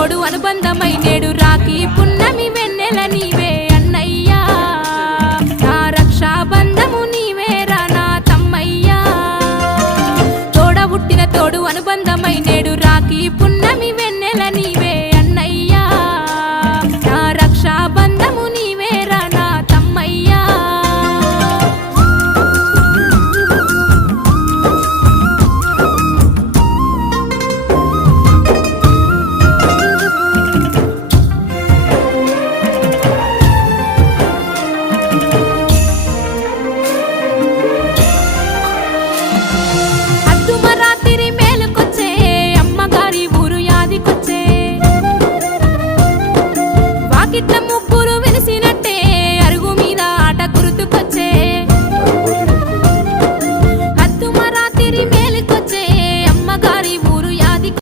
తోడు అనుబంధమై నేడు రాఖీ పున్నమి వెన్నెల నీవే అన్నయ్యా నా రక్షాబంధము నీవేరా నా తమ్మయ్యా తోడ పుట్టిన తోడు అనుబంధమై నేడు రాఖీ